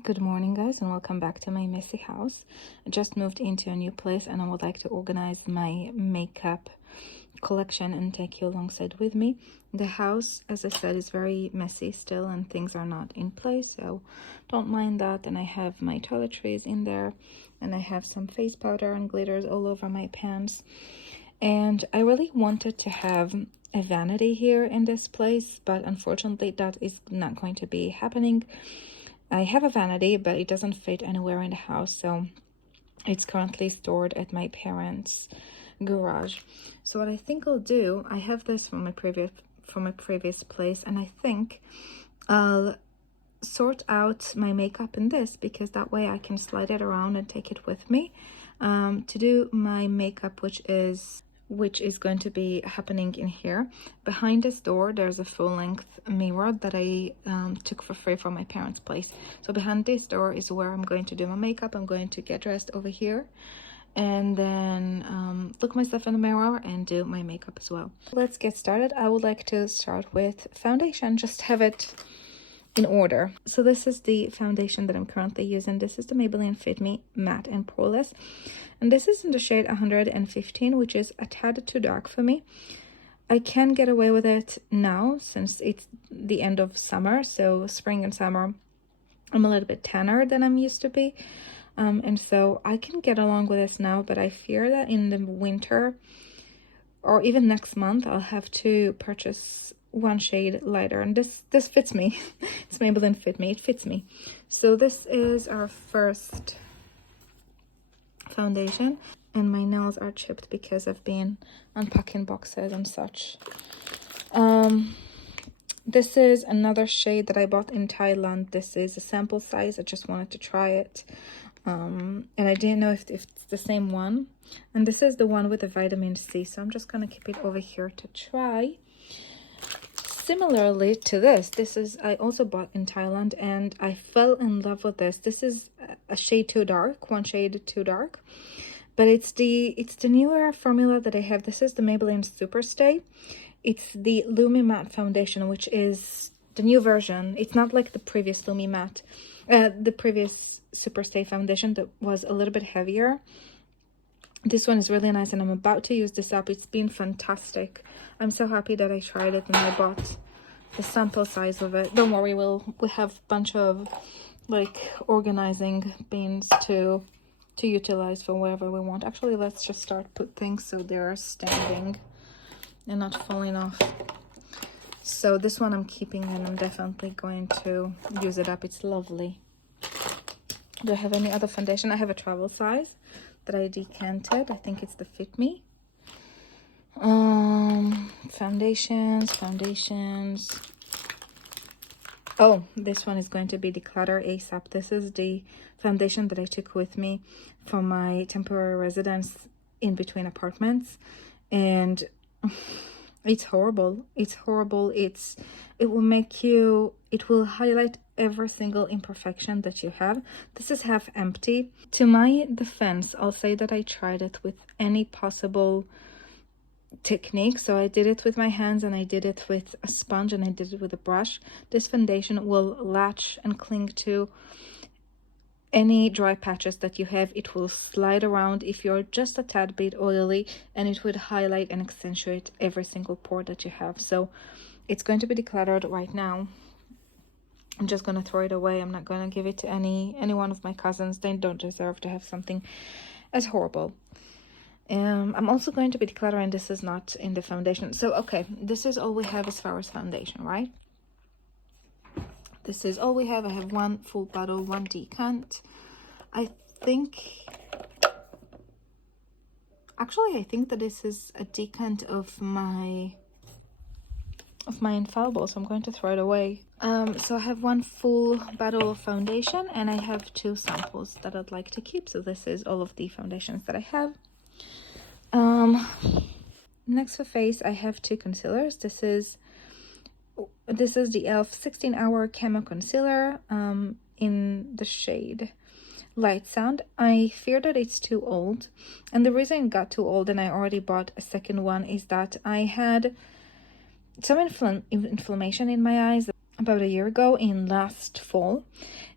Good morning, guys, and welcome back to my messy house. I just moved into a new place and I would like to organize my makeup collection and take you alongside with me. The house, as I said, is very messy still and things are not in place, so don't mind that. And I have my toiletries in there and I have some face powder and glitters all over my pants. And I really wanted to have a vanity here in this place, but unfortunately that is not going to be happening. I have a vanity, but it doesn't fit anywhere in the house, so it's currently stored at my parents' garage. So what I think I'll do, I have this from my previous place, and I think I'll sort out my makeup in this, because that way I can slide it around and take it with me to do my makeup, which is going to be happening in here. Behind this door there's a full-length mirror that I took for free from my parents' place. So behind this door is where I'm going to do my makeup. I'm going to get dressed over here and then look myself in the mirror and do my makeup as well. Let's get started. I would like to start with foundation, just have it in order. So this is the foundation that I'm currently using. This is the Maybelline Fit Me Matte and Poreless, and this is in the shade 115, which is a tad too dark for me. I can get away with it now since it's the end of summer, so spring and summer I'm a little bit tanner than I'm used to be, and so I can get along with this now. But I fear that in the winter or even next month I'll have to purchase one shade lighter, and this fits me. It's Maybelline Fit Me, it fits me. So this is our first foundation, and my nails are chipped because I've been unpacking boxes and such. This is another shade that I bought in Thailand. This is a sample size. I just wanted to try it, and I didn't know if it's the same one. And this is the one with the vitamin C, so I'm just gonna keep it over here to try. Similarly to this is I also bought in Thailand, and I fell in love with this. This is a shade too dark, one shade too dark, but it's the newer formula that I have. This is the Maybelline Superstay. It's the Lumi Matte foundation, which is the new version. It's not like the previous Lumi Matte, the previous Superstay foundation that was a little bit heavier. This one is really nice, and I'm about to use this up. It's been fantastic. I'm so happy that I tried it and I bought the sample size of it. Don't worry, we have a bunch of like organizing bins to utilize for whatever we want. Actually, let's just start put things so they're standing and not falling off. So this one I'm keeping, and I'm definitely going to use it up. It's lovely. Do I have any other foundation? I have a travel size that I decanted. I think it's the Fit Me. Foundations. Oh, this one is going to be Declutter ASAP. This is the foundation that I took with me from my temporary residence in between apartments, and it's horrible. It will highlight every single imperfection that you have. This is half empty. To my defense, I'll say that I tried it with any possible technique. So I did it with my hands, and I did it with a sponge, and I did it with a brush. This foundation will latch and cling to any dry patches that you have. It will slide around if you're just a tad bit oily, and it would highlight and accentuate every single pore that you have. So it's going to be decluttered right now. I'm just gonna throw it away. I'm not gonna give it to any one of my cousins. They don't deserve to have something as horrible. I'm also going to be decluttering. This is not in the foundation. So okay, this is all we have as far as foundation, right? This is all we have. I have one full bottle, one decant. I think that this is a decant of my infallible, so I'm going to throw it away. So I have one full bottle of foundation, and I have two samples that I'd like to keep. So this is all of the foundations that I have. Next for face, I have two concealers. This is the e.l.f. 16-hour Camo Concealer in the shade Light Sound. I fear that it's too old, and the reason it got too old and I already bought a second one is that I had some inflammation in my eyes about a year ago in last fall,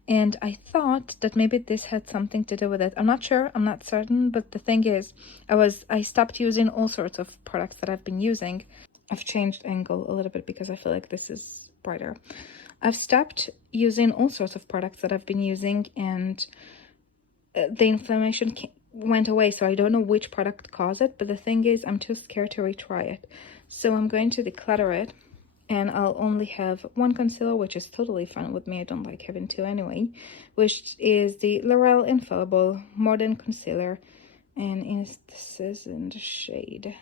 and I thought that maybe this had something to do with it. I'm not sure, I'm not certain, but the thing is, I stopped using all sorts of products that I've been using. I've changed angle a little bit because I feel like this is brighter. I've stopped using all sorts of products that I've been using, and the inflammation went away, so I don't know which product caused it, but the thing is, I'm too scared to retry it. So I'm going to declutter it, and I'll only have one concealer, which is totally fine with me. I don't like having two anyway, which is the L'Oreal Infallible Modern Concealer, and this is in the shade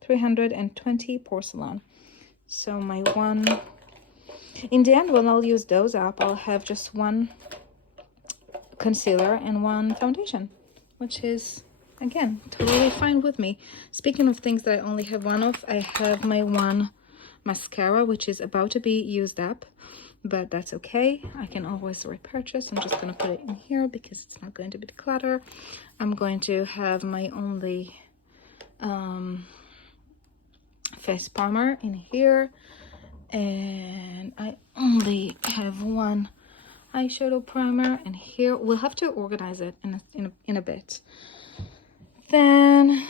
320 Porcelain. So my one, in the end, when I'll use those up, I'll have just one concealer and one foundation, which is, again, totally fine with me. Speaking of things that I only have one of, I have my one mascara, which is about to be used up, but that's okay. I can always repurchase. I'm just going to put it in here because it's not going to be declutter. I'm going to have my only face primer in here, and I only have one eyeshadow primer in here. We'll have to organize it in a bit. Then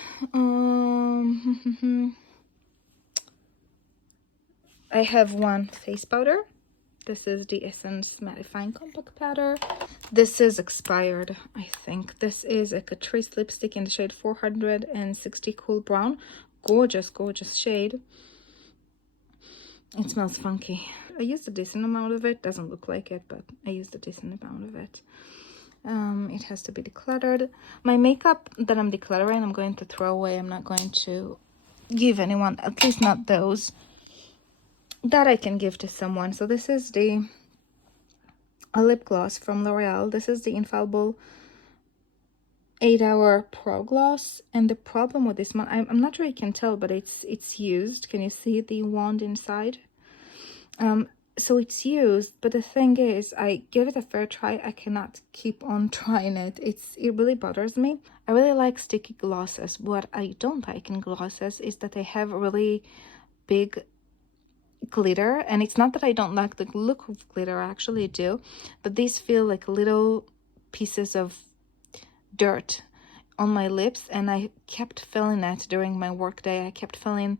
I have one face powder. This is the Essence Mattifying Compact Powder. This is expired, I think. This is a Catrice lipstick in the shade 460 Cool Brown. Gorgeous, gorgeous shade. It smells funky. I used a decent amount of it. Doesn't look like it, but I used a decent amount of it. It has to be decluttered. My makeup that I'm decluttering, I'm going to throw away. I'm not going to give anyone, at least not those that I can give to someone. So this is a lip gloss from L'Oreal. This is the Infallible 8-Hour Pro Gloss, and the problem with this one, I'm not sure you can tell, but it's used. Can you see the wand inside? So it's used, but the thing is, I give it a fair try. I cannot keep on trying it. It really bothers me. I really like sticky glosses. What I don't like in glosses is that they have really big glitter, and it's not that I don't like the look of glitter, I actually do, but these feel like little pieces of dirt on my lips, and I kept feeling that during my work day. I kept feeling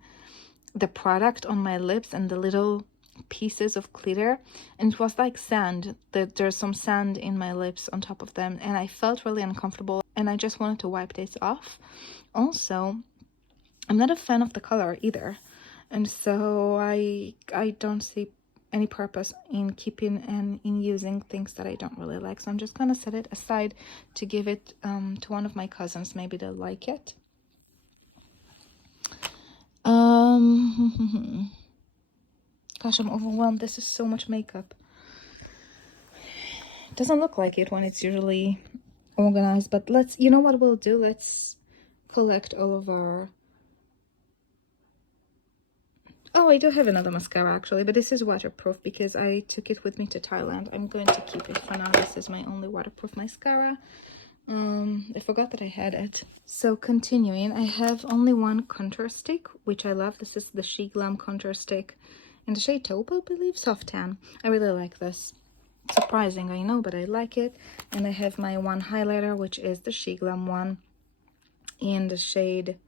the product on my lips and the little pieces of glitter, and it was like sand. There's some sand in my lips on top of them, and I felt really uncomfortable, and I just wanted to wipe this off. Also, I'm not a fan of the color either, and so I don't see any purpose in keeping and in using things that I don't really like. So I'm just gonna set it aside to give it to one of my cousins. Maybe they'll like it. Gosh, I'm overwhelmed. This is so much makeup. It doesn't look like it when it's usually organized, but you know what we'll do? Let's collect all of our... Oh, I do have another mascara actually, but this is waterproof because I took it with me to Thailand. I'm going to keep it for now. This is my only waterproof mascara. I forgot that I had it. So continuing, I have only one contour stick, which I love. This is the She Glam contour stick in the shade Taupe, I believe, Soft Tan. I really like this. Surprising, I know, but I like it. And I have my one highlighter, which is the She Glam one in the shade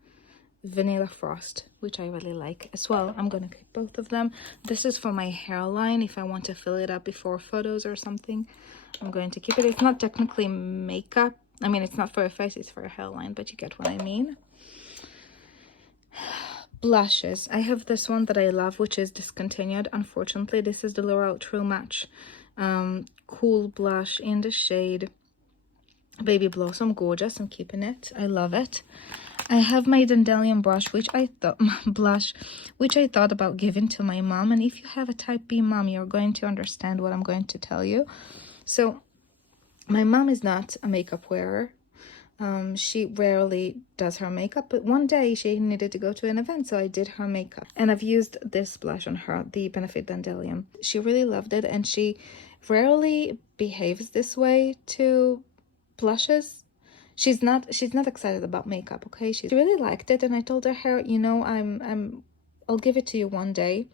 Vanilla Frost, which I really like as well. I'm gonna keep both of them. This is for my hairline if I want to fill it up before photos or something. I'm going to keep it. It's not technically makeup. I mean, it's not for a face, it's for a hairline, but you get what I mean. Blushes. I have this one that I love, which is discontinued, unfortunately. This is the L'Oreal True Match Cool Blush in the shade Baby Blossom. Gorgeous. I'm keeping it. I love it. I have my Dandelion blush, which I thought about giving to my mom. And if you have a type B mom, you're going to understand what I'm going to tell you. So my mom is not a makeup wearer. She rarely does her makeup, but one day she needed to go to an event, so I did her makeup. And I've used this blush on her, the Benefit Dandelion. She really loved it, and she rarely behaves this way to blushes. She's not excited about makeup, okay? She really liked it, and I told her, you know, I'll give it to you one day.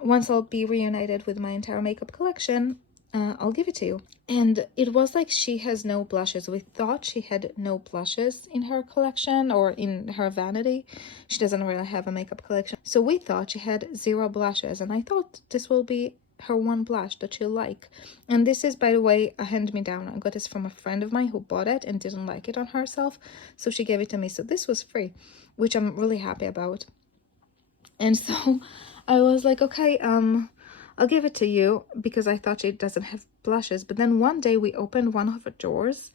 Once I'll be reunited with my entire makeup collection, I'll give it to you. And it was like she has no blushes. We thought she had no blushes in her collection or in her vanity. She doesn't really have a makeup collection. So we thought she had 0 blushes. And I thought this will be her one blush that she'll like. And this is, by the way, a hand-me-down. I got this from a friend of mine who bought it and didn't like it on herself. So she gave it to me. So this was free, which I'm really happy about. And so I was like, okay, I'll give it to you, because I thought she doesn't have blushes. But then one day we opened one of her drawers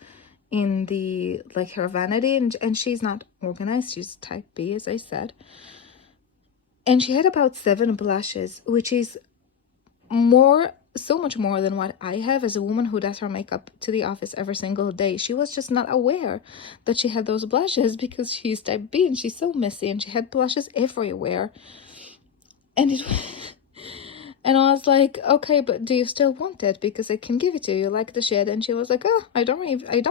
in the, like, her vanity, and she's not organized. She's type B, as I said. And she had about 7 blushes, which is so much more than what I have as a woman who does her makeup to the office every single day. She was just not aware that she had those blushes because she's type B and she's so messy, and she had blushes everywhere. And it and I was like, okay, but do you still want it? Because I can give it to you, like the shade. And she was like, oh, I don't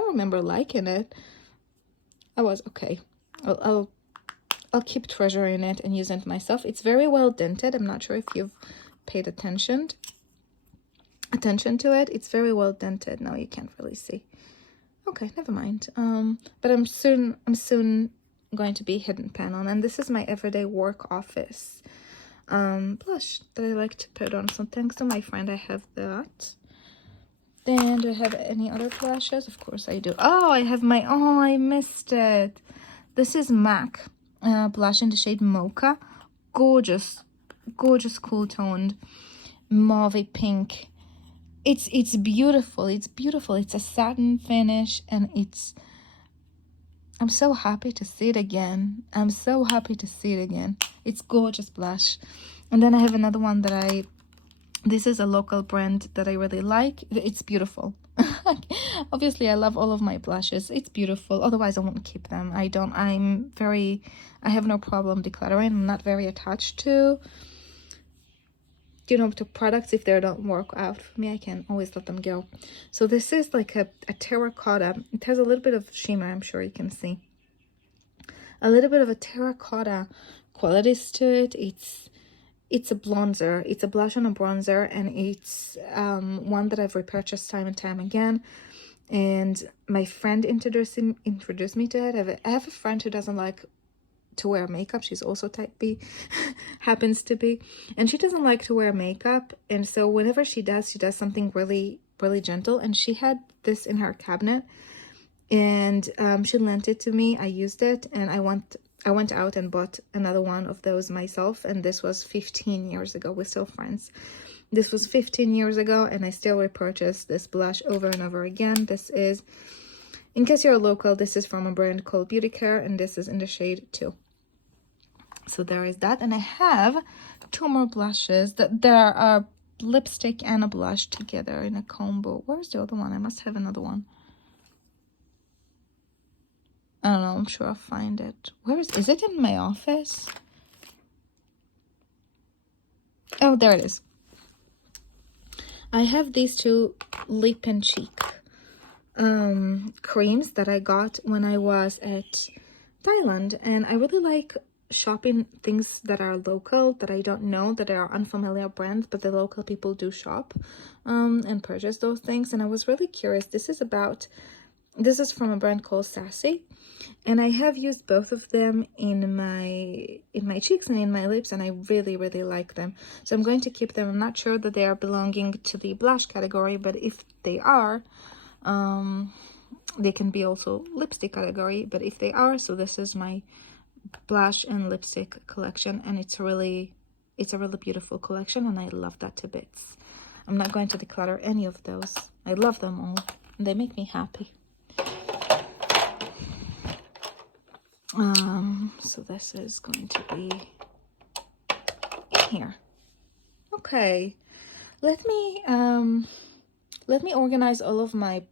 remember liking it. I was okay. I'll keep treasuring it and using it myself. It's very well dented. I'm not sure if you've paid attention to it. It's very well dented. No, you can't really see. Okay, never mind. But I'm soon going to be hidden pan on, and this is my everyday work office blush that I like to put on. So thanks to my friend, I have that. Then do I have any other blushes? Of course I do. Oh, I have my, oh, I missed it. This is MAC blush in the shade Mocha. Gorgeous cool toned mauve pink. It's beautiful. It's a satin finish, and I'm so happy to see it again. It's gorgeous blush. And then I have another one that this is a local brand that I really like. It's beautiful. Obviously, I love all of my blushes. It's beautiful. Otherwise, I won't keep them. I have no problem decluttering. I'm not very attached to products. If they don't work out for me, I can always let them go. So this is like a terracotta. It has a little bit of shimmer, I'm sure you can see. A little bit of a terracotta qualities to it. It's a bronzer. It's a blush and a bronzer, and it's one that I've repurchased time and time again. And my friend introduced me to it. I have a friend who doesn't like to wear makeup. She's also type B, happens to be, and she doesn't like to wear makeup. And so whenever she does something really, really gentle. And she had this in her cabinet, and she lent it to me. I used it, and I went out and bought another one of those myself. And this was 15 years ago. We're still friends. This was 15 years ago, and I still repurchase this blush over and over again. This is, in case you're local, this is from a brand called Beauty Care, and this is in the shade 2. So there is that. And I have 2 more blushes. There are a lipstick and a blush together in a combo. Where's the other one? I must have another one. I don't know. I'm sure I'll find it. Where is it in my office? Oh, there it is. I have these 2 lip and cheek creams that I got when I was at Thailand. And I really like shopping things that are local, that I don't know, that are unfamiliar brands, but the local people do shop and purchase those things. And I was really curious. This is from a brand called Sassy, and I have used both of them in my cheeks and in my lips, and I really, really like them. So I'm going to keep them. I'm not sure that they are belonging to the blush category, but if they are, they can be also lipstick category. But if they are, so this is my blush and lipstick collection, and it's a really beautiful collection, and I love that to bits. I'm not going to declutter any of those. I love them all, and they make me happy. So this is going to be here. Okay, let me organize all of my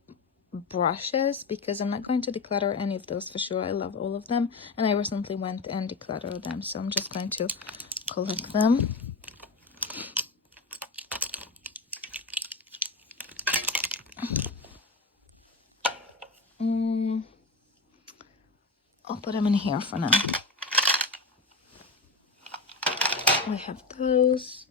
brushes, because I'm not going to declutter any of those for sure. I love all of them, and I recently went and decluttered them, so I'm just going to collect them. I'll put them in here for now. We have those.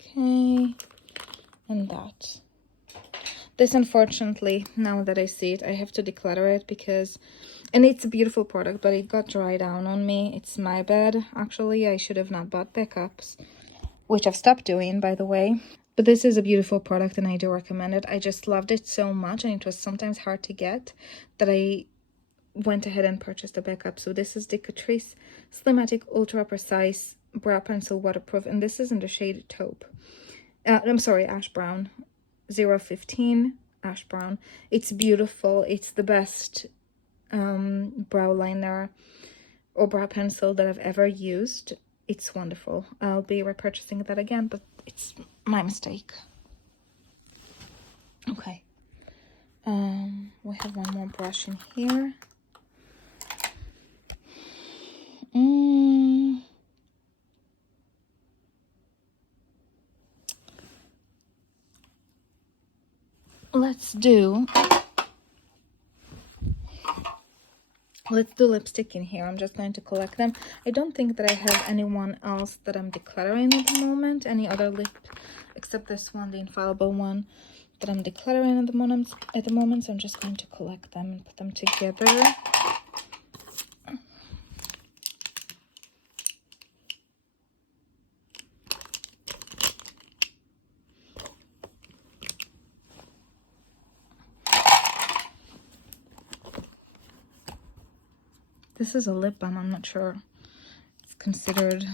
Okay, and that. This, unfortunately, now that I see it, I have to declutter it because, and it's a beautiful product, but it got dried down on me. It's my bad, actually. I should have not bought backups, which I've stopped doing, by the way. But this is a beautiful product and I do recommend it. I just loved it so much, and it was sometimes hard to get, that I went ahead and purchased a backup. So this is the Catrice Slimatic Ultra Precise Brow Pencil Waterproof, and this is in the shade taupe. I'm sorry, ash brown. 015 ash brown. It's beautiful. It's the best brow liner or brow pencil that I've ever used. It's wonderful. I'll be repurchasing that again, but it's my mistake. Okay. We have one more brush in here. Let's do lipstick in here. I'm just going to collect them. I don't think that I have anyone else that I'm decluttering at the moment. Any other lip except this one, the infallible one, that I'm decluttering at the moment. So I'm just going to collect them and put them together. This is a lip balm. I'm not sure it's considered.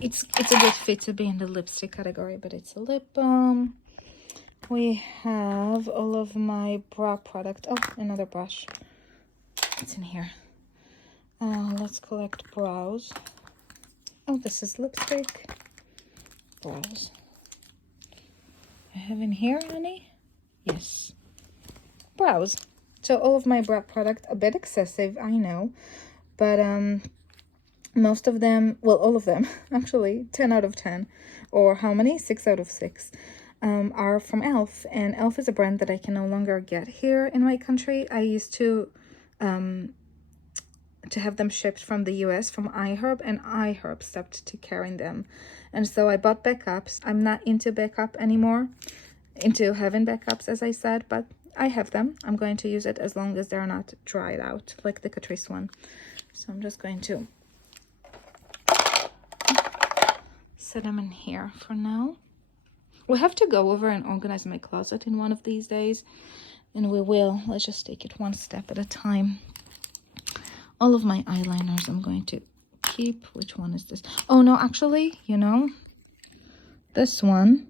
It's a good fit to be in the lipstick category, but it's a lip balm. We have all of my brow product. Oh, another brush. It's in here. Let's collect brows. Oh, this is lipstick. Brows. I have in here, honey? Yes. Brows. So all of my brow product, a bit excessive, I know, but most of them, well, all of them, actually, 10 out of 10, or how many? 6 out of 6, are from e.l.f. And e.l.f. is a brand that I can no longer get here in my country. I used to have them shipped from the US, from iHerb, and iHerb stopped to carrying them. And so I bought backups. I'm not into backup anymore, into having backups, as I said, but I have them. I'm going to use it as long as they're not dried out, like the Catrice one. So I'm just going to set them in here for now. We'll have to go over and organize my closet in one of these days, and we will. Let's just take it one step at a time. All of my eyeliners I'm going to keep. Which one is this? Oh, no, actually, you know, this one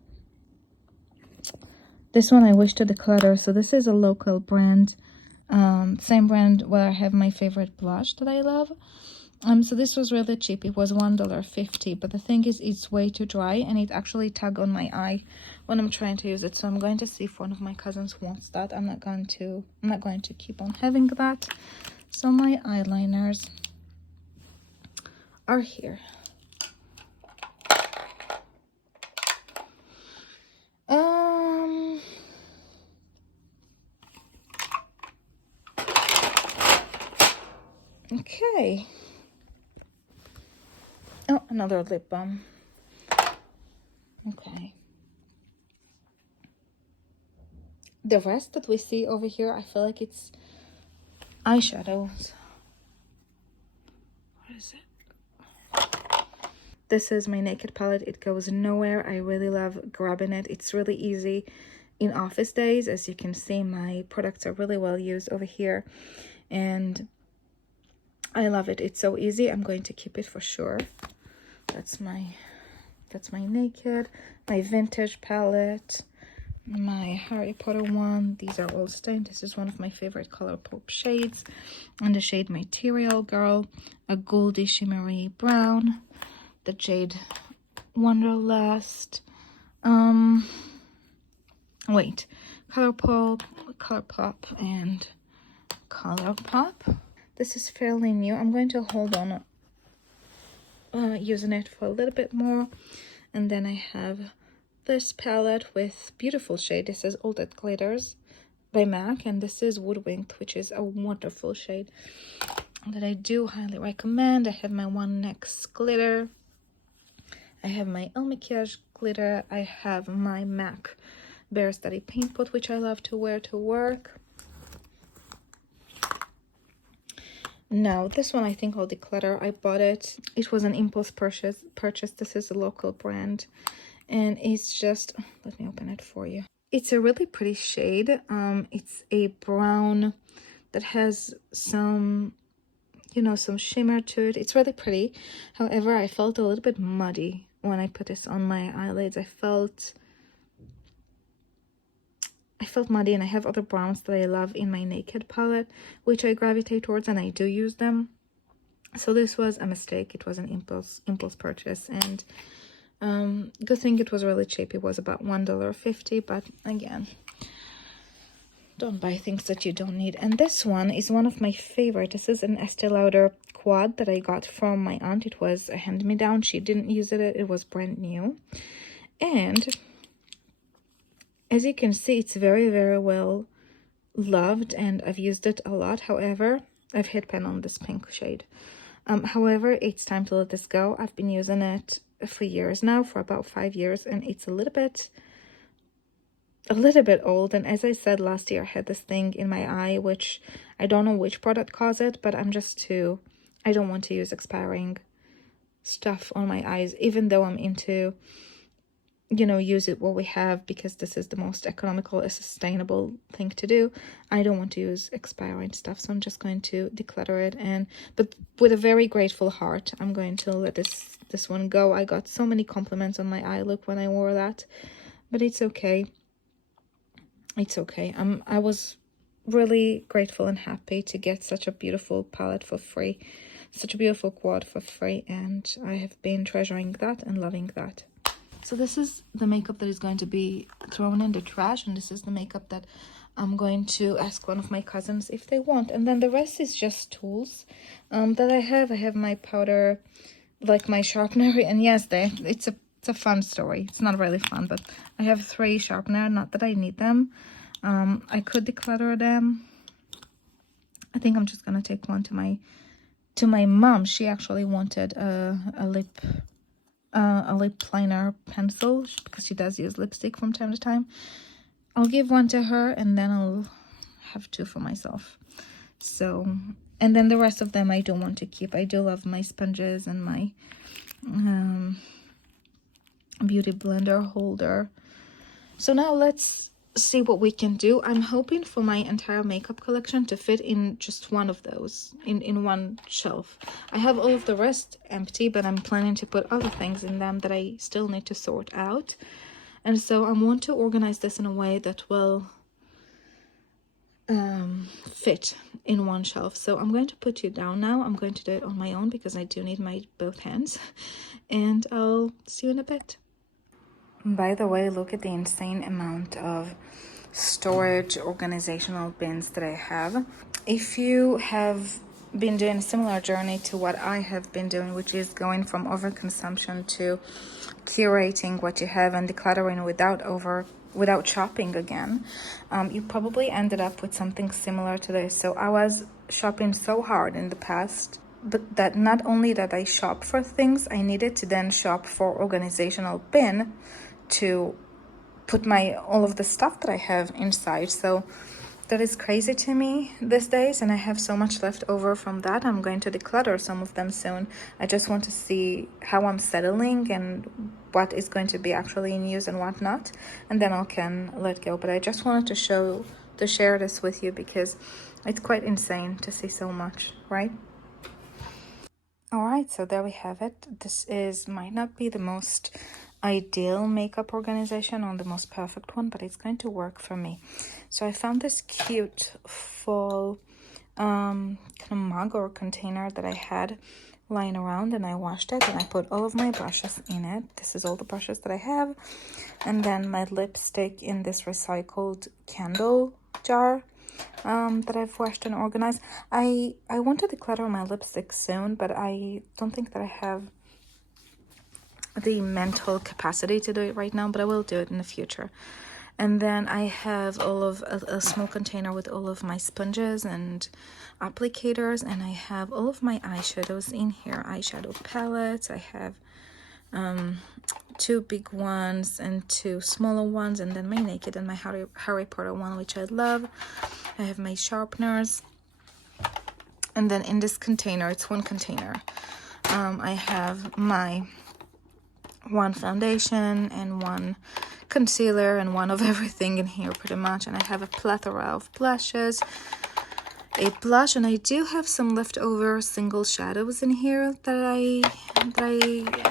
I wish to declutter. So this is a local brand, same brand where I have my favorite blush that I love. So this was really cheap. It was $1.50, but the thing is, it's way too dry, and it actually tug on my eye when I'm trying to use it. So I'm going to see if one of my cousins wants that. I'm not going to keep on having that. So my eyeliners are here. Okay. Oh, another lip balm. Okay. The rest that we see over here, I feel like it's eyeshadows. What is it? This is my Naked palette. It goes nowhere. I really love grabbing it. It's really easy in office days. As you can see, my products are really well used over here, and I love it. It's so easy. I'm going to keep it for sure. That's my Naked, my vintage palette, my Harry Potter one. These are all stained. This is one of my favorite ColourPop shades, and the shade Material Girl, a goldy shimmery brown, the Jade Wanderlust, wait, ColourPop, and ColourPop. This is fairly new. I'm going to hold on using it for a little bit more. And then I have this palette with beautiful shade. This is All That Glitters, by MAC, and this is Woodwinked, which is a wonderful shade that I do highly recommend. I have my One Next glitter, I have my El Makiage glitter, I have my MAC Bare Study Paint Pot, which I love to wear to work. Now this one I think I'll declutter. I bought it, it was an impulse purchase. This is a local brand, and it's just, let me open it for you. It's a really pretty shade. It's a brown that has some, you know, some shimmer to it. It's really pretty. However, I felt a little bit muddy when I put this on my eyelids. I felt muddy, and I have other browns that I love in my Naked palette, which I gravitate towards, and I do use them. So this was a mistake. It was an impulse purchase, and good thing it was really cheap. It was about $1.50, but again, don't buy things that you don't need. And this one is one of my favorite. This is an Estee Lauder quad that I got from my aunt. It was a hand-me-down. She didn't use it. It was brand new. And as you can see, it's very, very well loved, and I've used it a lot. However, I've hit pan on this pink shade. However, it's time to let this go. I've been using it for years now, for about 5 years, and it's a little bit old. And as I said, last year I had this thing in my eye, which I don't know which product caused it, but I don't want to use expiring stuff on my eyes, even though I'm into, you know, use it what we have, because this is the most economical and sustainable thing to do. I don't want to use expiring stuff, so I'm just going to declutter it, but with a very grateful heart, I'm going to let this one go. I got so many compliments on my eye look when I wore that, but it's okay. It's okay. I was really grateful and happy to get such a beautiful palette for free, such a beautiful quad for free, and I have been treasuring that and loving that. So this is the makeup that is going to be thrown in the trash, and this is the makeup that I'm going to ask one of my cousins if they want. And then the rest is just tools that I have. I have my powder, like my sharpener, and yes, it's a fun story. It's not really fun, but I have 3 sharpener, not that I need them. I could declutter them. I think I'm just gonna take one to my mom. She actually wanted a lip liner pencil, because she does use lipstick from time to time. I'll give one to her, and then I'll have 2 for myself. So, and then the rest of them I don't want to keep. I do love my sponges and my beauty blender holder. So now let's see what we can do. I'm hoping for my entire makeup collection to fit in just one of those, in one shelf. I have all of the rest empty, but I'm planning to put other things in them that I still need to sort out. And so I want to organize this in a way that will fit in one shelf. So I'm going to put you down now. I'm going to do it on my own because I do need my both hands, and I'll see you in a bit. By the way, look at the insane amount of storage organizational bins that I have. If you have been doing a similar journey to what I have been doing, which is going from overconsumption to curating what you have and decluttering without shopping again, you probably ended up with something similar to this. So I was shopping so hard in the past, but that not only that I shop for things, I needed to then shop for organizational bin to put all of the stuff that I have inside. So that is crazy to me these days, and I have so much left over from that. I'm going to declutter some of them soon. I just want to see how I'm settling and what is going to be actually in use and what not, and then I can let go. But I just wanted to share this with you because it's quite insane to see so much, right? All right, so there we have it. This might not be the most ideal makeup organization or the most perfect one, but it's going to work for me. So I found this cute fall kind of mug or container that I had lying around, and I washed it and I put all of my brushes in it. This is all the brushes that I have, and then my lipstick in this recycled candle jar that I've washed and organized. I want to declutter my lipstick soon, but I don't think that I have the mental capacity to do it right now, but I will do it in the future. And then I have all of a small container with all of my sponges and applicators, and I have all of my eyeshadows in here, eyeshadow palettes. I have 2 big ones and 2 smaller ones, and then my Naked and my Harry Potter one, which I love. I have my sharpeners, and then in this container, it's one container, I have my one foundation and one concealer and one of everything in here pretty much. And I have a plethora of blushes, a blush, and I do have some leftover single shadows in here that I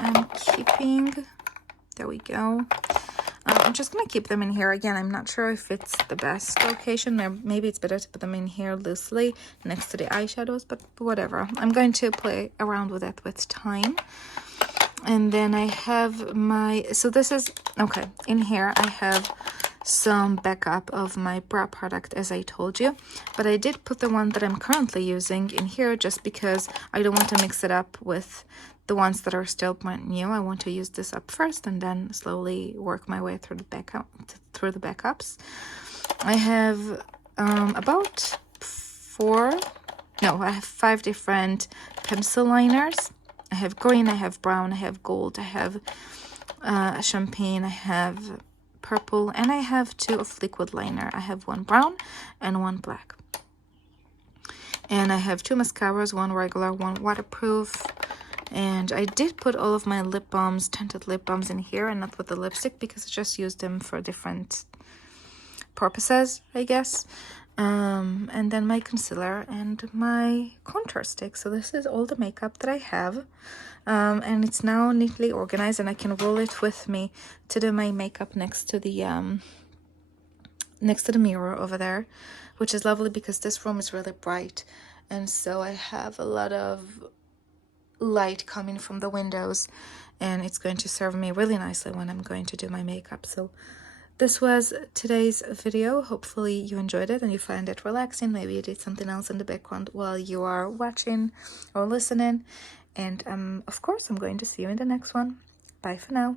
am keeping. There we go. I'm just gonna keep them in here. Again, I'm not sure if it's the best location, or maybe it's better to put them in here loosely next to the eyeshadows, but whatever. I'm going to play around with it with time. And then I have my, so this is, okay, in here I have some backup of my brow product, as I told you, but I did put the one that I'm currently using in here just because I don't want to mix it up with the ones that are still brand new. I want to use this up first and then slowly work my way through the backups. I have about I have 5 different pencil liners. I have green, I have brown, I have gold, I have champagne, I have purple, and I have 2 of liquid liner. I have 1 brown and 1 black. And I have 2 mascaras, 1 regular, 1 waterproof. And I did put all of my lip balms, tinted lip balms in here and not with the lipstick because I just used them for different purposes, I guess. And then my concealer and my contour stick. So this is all the makeup that I have, and it's now neatly organized, and I can roll it with me to do my makeup next to the mirror over there, which is lovely because this room is really bright, and so I have a lot of light coming from the windows, and it's going to serve me really nicely when I'm going to do my makeup. So this was today's video. Hopefully you enjoyed it and you find it relaxing. Maybe you did something else in the background while you are watching or listening. And of course, I'm going to see you in the next one. Bye for now.